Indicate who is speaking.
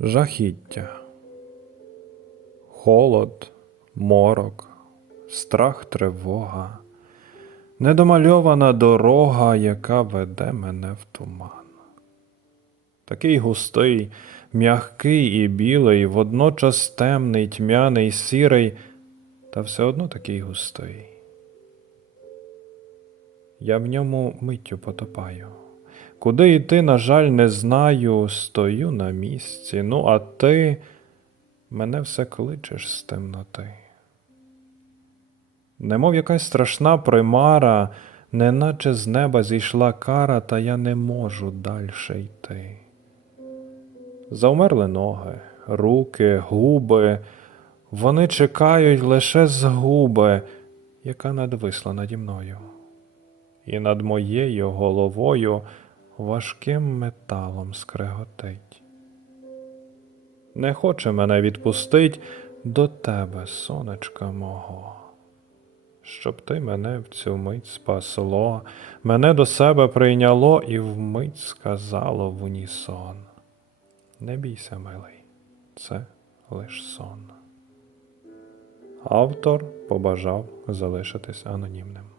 Speaker 1: Жахіття. Холод, морок, страх, тривога, недомальована дорога, яка веде мене в туман. Такий густий, м'який і білий, водночас темний, тьмяний, сірий, та все одно такий густий. Я в ньому миттю потопаю. Куди йти, на жаль, не знаю, стою на місці. Ну, а ти мене все кличеш з темноти. Немов якась страшна примара, неначе з неба зійшла кара, та я не можу дальше йти. Завмерли ноги, руки, губи, вони чекають лише згуби, яка надвисла наді мною і над моєю головою важким металом скреготить. Не хоче мене відпустить до тебе, сонечка мого, щоб ти мене в цю мить спасло, мене до себе прийняло і вмить сказало в унісон. Не бійся, милий, це лиш сон. Автор побажав залишитись анонімним.